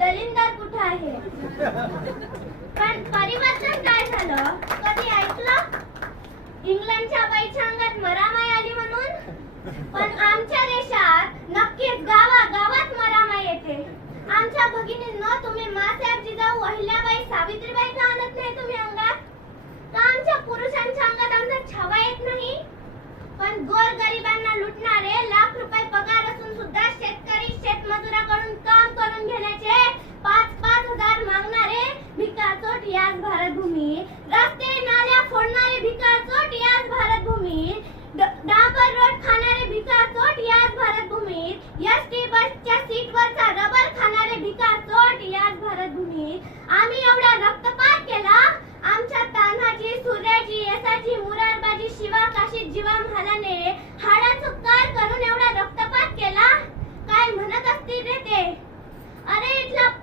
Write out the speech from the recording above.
दलिंदर कुठे आहे? पण परिवर्तन काय झालं? कधी ऐकलं? इंग्लंडच्या बाईच्या अंगात मरामाई आली म्हणून? पण आमच्या देशात नक्कीच गावागावात मरामाई येते. आमच्या भगिनींनो, तुम्ही मासाहेब जिजाऊ अहिल्याबाई सावित्रीबाईंना आणत नाही तुम्ही अंगात? का आमच्या पुरुषांच्या अंगात आमचा छावा येत नाही? पण गोरगरिबांना लुटणारे, लाख रुपये पगार असून सुद्धा शेतकरी शेतमजुराकडून काम करून घेण्याचे